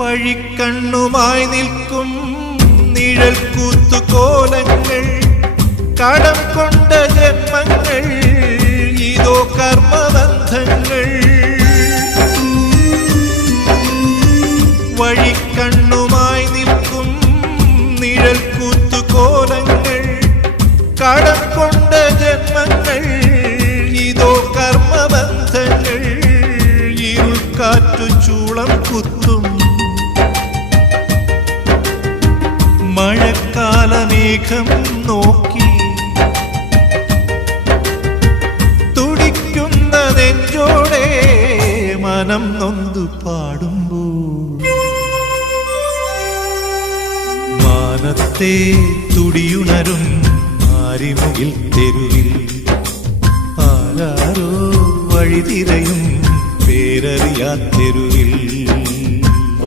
വഴിക്കണ്ണുമായി നിൽക്കും നിഴൽ കൂത്തുകോലങ്ങൾ, കടം കൊണ്ട ജന്മങ്ങൾ, ഇതോ കർമ്മബന്ധങ്ങൾ. വഴിക്കണ്ണുമായി നിൽക്കും നിഴൽ കൂത്തുകോലങ്ങൾ, കടം കൊണ്ട ജന്മങ്ങൾ, ഇതോ കർമ്മബന്ധങ്ങൾ. ഇരുൾക്കാറ്റു ചൂളം കുത്തും മഴക്കാലമേഘം നോക്കി, തുടിക്കുന്ന നെഞ്ചോടെ മനം നൊന്തു പാടുമ്പോൾ, മാനത്തെ തുടിയുണരും മാരിമുകിൽ തെരുവിൽ ആരാരോ വഴിതിരയും പേരറിയാത്തെരുവിൽ.